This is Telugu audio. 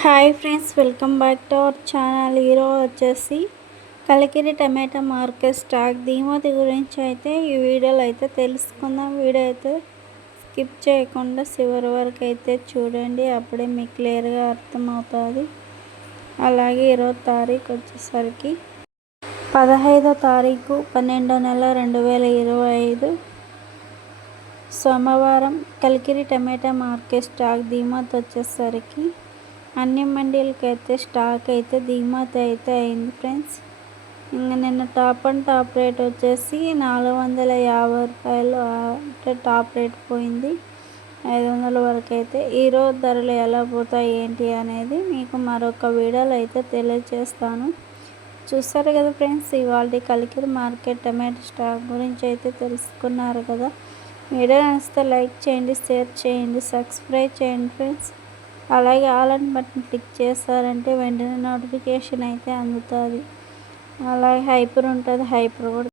Hi friends welcome back to our channel. ఈరోజు వచ్చేసి కలికిరి టమాటా మార్కెట్ స్టాక్. దిగుమతి గురించి అయితే ఈ వీడియోలో అయితే తెలుసుకుందాం. వీడియో అయితే స్కిప్ చేయకుండా చివరి వరకు అయితే చూడండి. అప్పుడే మీకు క్లియర్గా అర్థమవుతుంది. అలాగే ఈరోజు తారీఖు వచ్చేసరికి పదహైదో తారీఖు పన్నెండో నెల రెండు వేల ఇరవై ఐదు. సోమవారం కలికిరి టమాటా మార్కెట్ స్టాక్. దిగుమతి వచ్చేసరికి అన్ని మండీలకి అయితే స్టాక్ అయితే దిగుమతి అయితే అయింది ఫ్రెండ్స్. ఇంకా నిన్న టాప్ అండ్ టాప్ రేట్ వచ్చేసి నాలుగు వందల యాభై రూపాయలు అంటే టాప్ రేట్ పోయింది. ఐదు వందల వరకు అయితే ఈరోజు ధరలు ఎలా పోతాయి ఏంటి అనేది మీకు మరొక వీడియోలో అయితే తెలియజేస్తాను. చూస్తారు కదా ఫ్రెండ్స్ ఇవాళ కలికిరి మార్కెట్ టమాటో స్టాక్ గురించి అయితే తెలుసుకున్నారు కదా. వీడియో నచ్చితే లైక్ చేయండి షేర్ చేయండి సబ్స్క్రైబ్ చేయండి ఫ్రెండ్స్. అలాగే ఆల్ అండ్ బటన్ క్లిక్ చేస్తారంటే వెంటనే నోటిఫికేషన్ అయితే అందుతుంది. అలాగే హైపర్ ఉంటుంది హైపర్ కూడా